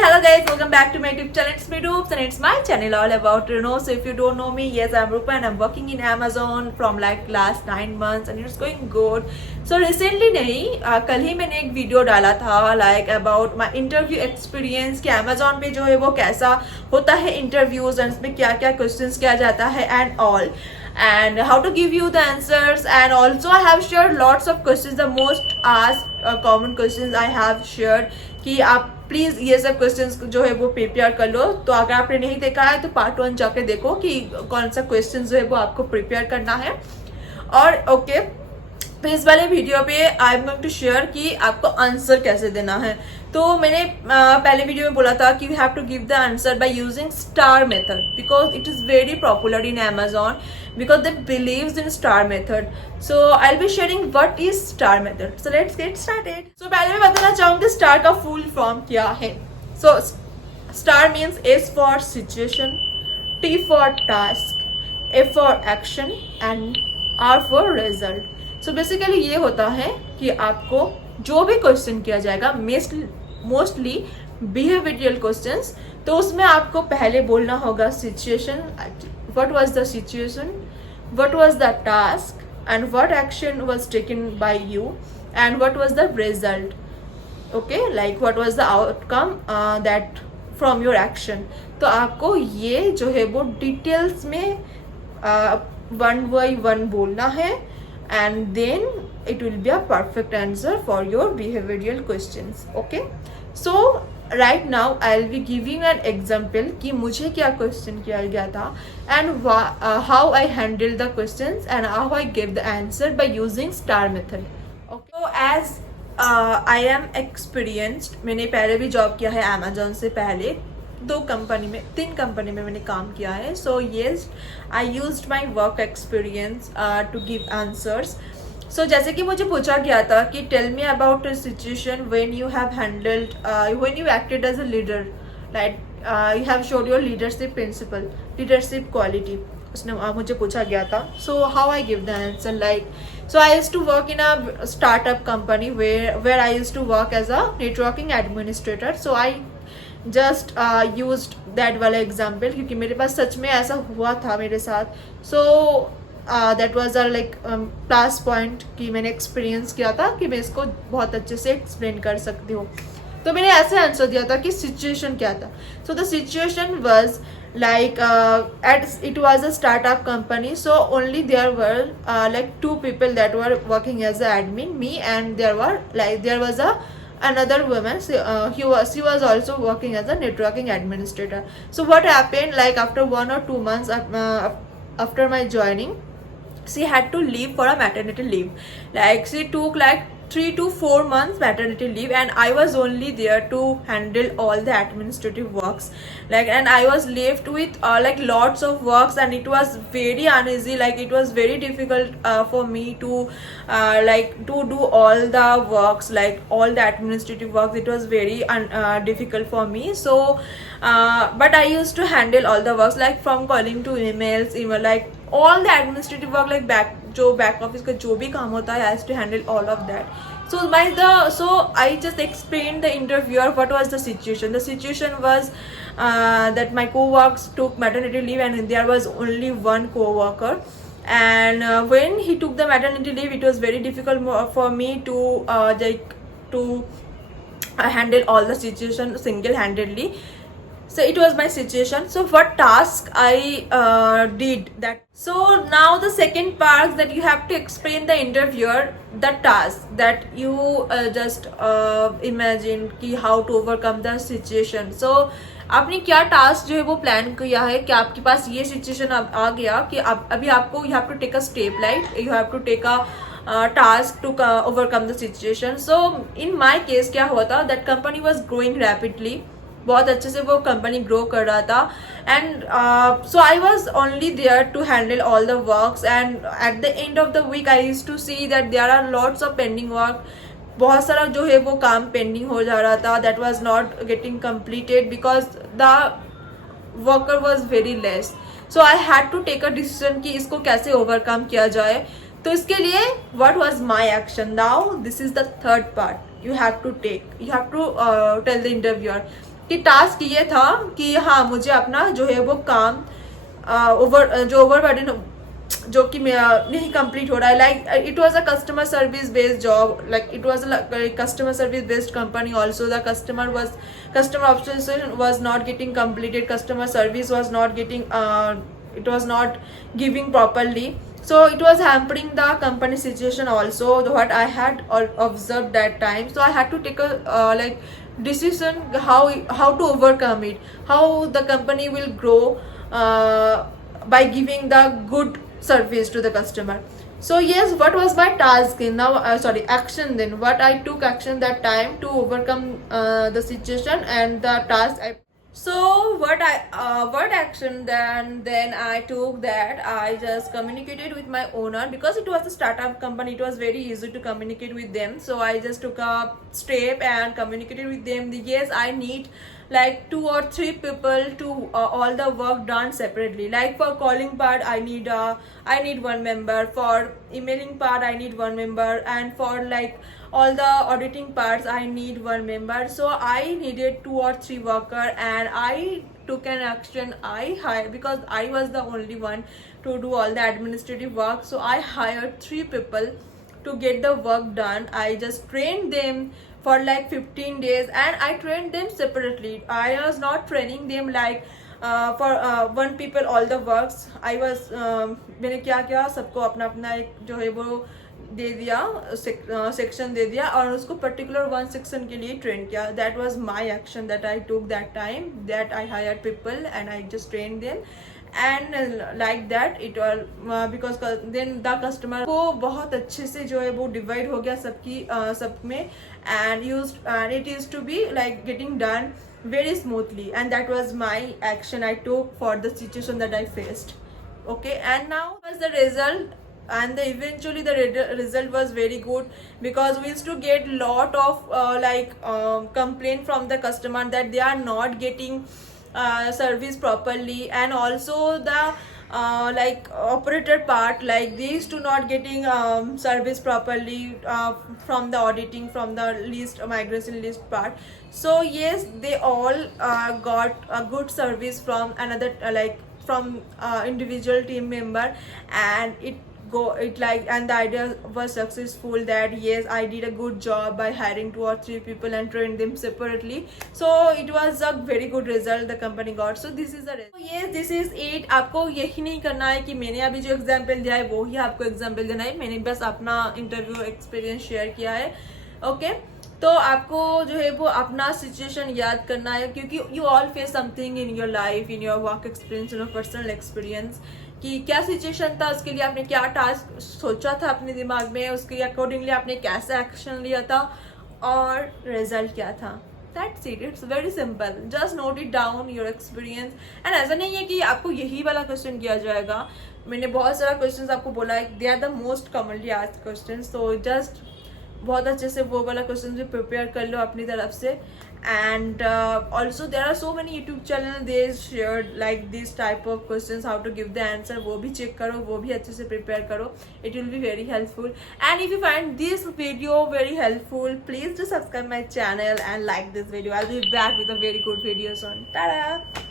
hello guys, welcome back to my YouTube channel. It's me Roops and it's my channel all about Renault. So if you don't know me, yes, I'm Rupa and I'm working in Amazon from like last 9 months and it's going good. So recently नहीं कल ही मैंने एक video डाला था like about my interview experience कि Amazon पे जो है वो कैसा होता है interviews and इसमें क्या क्या questions किया जाता है and all. And how to give you the answers, and also I have shared lots of questions, the most asked common questions I have shared कि आप प्लीज़ ये सब क्वेश्चंस जो है वो प्रिपेयर कर लो. तो अगर आपने नहीं देखा है तो पार्ट 1 जाके देखो कि कौन सा क्वेश्चन जो है वो आपको प्रिपेयर करना है. और ओके तो इस वाले वीडियो पे I am going to share कि आपको आंसर कैसे देना है. तो मैंने पहले वीडियो में बोला था कि you have to give the answer by using star method because it is very popular in Amazon because they believes in star method. So I'll be sharing what is star method. So let's get started. So पहले मैं बताना चाहूँगी star का full form क्या है. So star means S for situation, T for task, F for action and R for result. So basically ये होता है कि आपको जो भी क्वेश्चन किया जाएगा मोस्टली बिहेवियरल क्वेश्चंस, तो उसमें आपको पहले बोलना होगा situation, what was the situation, what was the task and what action was taken by you and what was the result. Okay, like what was the outcome that from your action. तो आपको ये जो है वो details में one by one बोलना है and then it will be a perfect answer for your behavioral questions. Okay, so right now I'll be giving an example कि मुझे क्या क्वेश्चन किया गया था and how I handle the questions and how I give the answer by using star method. Okay, so as I am experienced, मैंने पहले भी job किया है Amazon से पहले 3 कंपनी में मैंने काम किया है. So yes I used my work experience to give answers. So जैसे कि मुझे पूछा गया था कि tell me about a situation when you have handled when you acted as a leader, like you have showed your leadership principle, leadership quality, उसने मुझे पूछा गया था. So how I give the answer, like so I used to work in a startup company where I used to work as a networking administrator. So I just used that वाला example क्योंकि मेरे पास सच में ऐसा हुआ था मेरे साथ. So that was a like plus point कि मैंने एक्सपीरियंस किया था कि मैं इसको बहुत अच्छे से एक्सप्लेन कर सकती हूँ. तो मैंने ऐसे आंसर दिया था कि सिचुएशन क्या था. So the situation was like it was a startup company, so only there were like 2 people that were working as a admin, me, and there was another woman. She was also working as a networking administrator. So what happened, like after 1 or 2 months after my joining, she had to leave for a maternity leave. Like she took like 3 to 4 months maternity leave and I was only there to handle all the administrative works, like, and I was left with like lots of works and it was very uneasy, like it was very difficult for me to like to do all the works, like all the administrative works. It was very difficult for me. So but I used to handle all the works, like from calling to emails, email, like all the administrative work, like back office का जो भी काम होता है, I used to handle all of that. So I just explained the interviewer what was the situation. The situation was that my co-workers took maternity leave and there was only one co-worker, and when he took the maternity leave it was very difficult for me to handle all the situation single-handedly. So it was my situation. So what task I did that. So now the second part that you have to explain the interviewer the task that you just imagine कि how to overcome the situation. So आपने क्या task जो है वो plan किया है कि आपके पास ये सिचुएशन आ गया कि अभी आपको you have to take a step, like you have to take a task to overcome the situation. So in my case क्या हुआ था, that company was growing rapidly, बहुत अच्छे से वो कंपनी ग्रो कर रहा था and so I was only there to handle all the works and at the end of the week I used to see that there are lots of pending work. बहुत सारा जो है वो काम pending हो जा रहा था, that was not getting completed because the worker was very less. So I had to take a decision कि इसको कैसे ओवरकम किया जाए. तो इसके लिए what was my action. Now this is the third part you have to take. You have to tell the interviewer कि task ये था कि हाँ मुझे अपना जो है वो काम ओवरबर्डन जो कि नहीं कंप्लीट हो रहा है, like it was a customer service based job, like it was a customer service based company also. The customer obsession was not getting completed, customer service was not getting it was not giving properly, so it was hampering the company situation also, what I had observed that time. So I had to take a like decision how to overcome it, how the company will grow by giving the good service to the customer. So yes, what was my task in now sorry action then, what I took action that time to overcome the situation and the task so what action then I took, that I just communicated with my owner, because it was a startup company, it was very easy to communicate with them. So I just took a step and communicated with them that yes, I need like 2 or 3 people to all the work done separately. Like for calling part I need one member, for emailing part I need one member, and for like all the auditing parts I need one member. So I needed 2 or 3 worker, and I took an action. I hired, because I was the only one to do all the administrative work, so I hired 3 people to get the work done. I just trained them for like 15 days, and I trained them separately. I was not training them like for one people all the works. I was मैंने क्या किया, सबको अपना अपना एक जो है वो दे दिया, सेक्शन दे दिया, और उसको पर्टिकुलर वन सेक्शन के लिए ट्रेन किया. That was my action that I took that time, that I hired people and I just train them, and like that it all, because then the customer को बहुत अच्छे से जो है वो डिवाइड हो गया सबकी सब में, and it is to be like getting done very smoothly, and that was my action I took for the situation that I faced. Okay, and now was the result, and eventually the result was very good, because we used to get lot of complaint from the customer that they are not getting service properly, and also the like operator part, like these to not getting service properly from the auditing, from the list migration list part. So yes, they all got a good service from another from individual team member, and and the idea was successful, that yes, I did a good job by hiring 2 or 3 people and trained them separately. So it was a very good result the company got. So this is the result. So yes, this is it. आपको यही नहीं करना है कि मैंने अभी जो example दिया है वो ही आपको एग्जाम्पल देना है. मैंने बस अपना इंटरव्यू एक्सपीरियंस शेयर किया है. ओके, तो आपको जो है वो अपना सिचुएशन याद करना है, क्योंकि you all face something in your life, in your work experience, in your personal experience, कि क्या सिचुएशन था, उसके लिए आपने क्या टास्क सोचा था अपने दिमाग में, उसके अकॉर्डिंगली आपने कैसा एक्शन लिया था, और रिजल्ट क्या था. That's it. It's very simple. Just note it down your experience. And ऐसा नहीं है कि आपको यही वाला क्वेश्चन किया जाएगा. मैंने बहुत सारा क्वेश्चन आपको बोला है, they are the most commonly asked question. तो जस्ट बहुत अच्छे से वो वाला क्वेश्चन भी प्रिपेयर कर लो अपनी तरफ से. And also there are so many YouTube channel they share like this type of question, how to give the answer. वो भी चेक करो, वो भी अच्छे से प्रिपेयर करो. It will be very helpful. And if you find this video very helpful, please do subscribe my channel and like this video. I will be back with a very good videos on. Tata.